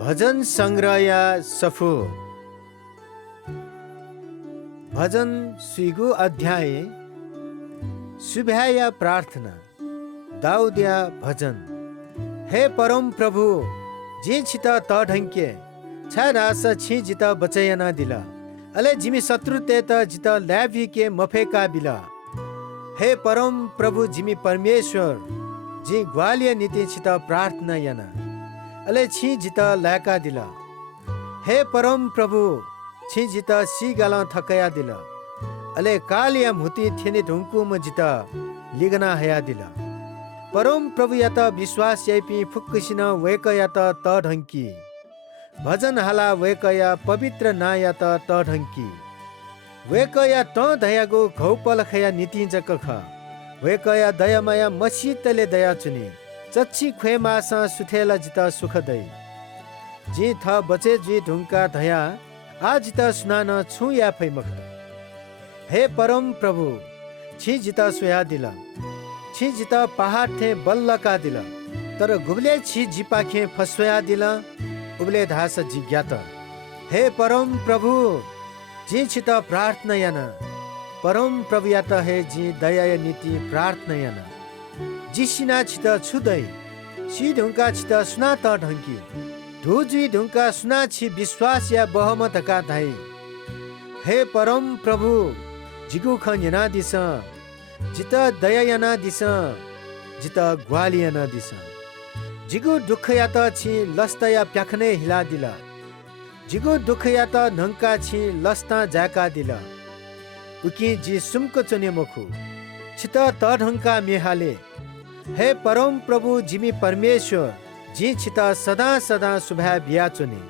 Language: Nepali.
भजन संग्रह या सफो भजन स्विगु अध्याय सुभ्याया प्रार्थना दाऊदिया भजन। हे परम प्रभु जे छित त ढंके छ रास छि जित बचयना दिला अले जिमी शत्रु ते त जित ल्याभी के मफेका बिला। हे परम प्रभु जिमी परमेश्वर जी ग्वालिय नीति छित प्रार्थना याना अले छि जित लाका दिला। हे परम प्रभु छि जित सी गाला थकया दिला अले कालिया मुति थेने ढुंकुम जित लिगना हया दिला। परम प्रभु या त विश्वास यापी फुक्कसिन वेक या त ढंकी भजन हाला वेक या पवित्र ना या त ढंकी वेक या त दयागो घौपल खया नीति जक ख वेक या दयामाया मसीतले दया चुनी चच्छी ख्वेमासा सुथेला जित सुख दै जी थ बचे जी ढुंका धया आ जित सुनान छु या फैमख। हे परम प्रभु छि जित सोया दिला छि जित पहाड थे बल्ल का दिला तर गुबले छि जिपाखे फसोया दिला उबले धास जिज्ञात। हे परम प्रभु जी छित प्रार्थना याना परम प्रभु या त हे जी दया नीति प्रार्थना याना जिसिना छित छुदै सी ढुंका छित सुना त ढंकी ढुजुई ढुंका सुना छि विश्वास या बहमत का धाई। हे परम प्रभु जिगु खन याना दिस जित दया याना दिस जित ग्वाली याना दिस जिगु दुख या त छि लस्त या प्याखने हिला दिला जिगु दुख या त नंका छि लस्ता जाका दिला उकी जी सुमक चने मखु छित त ढंका मेहाले। हे परम प्रभु जिमी परमेश्वर जी छित सदा सदा सुभा बिया चुने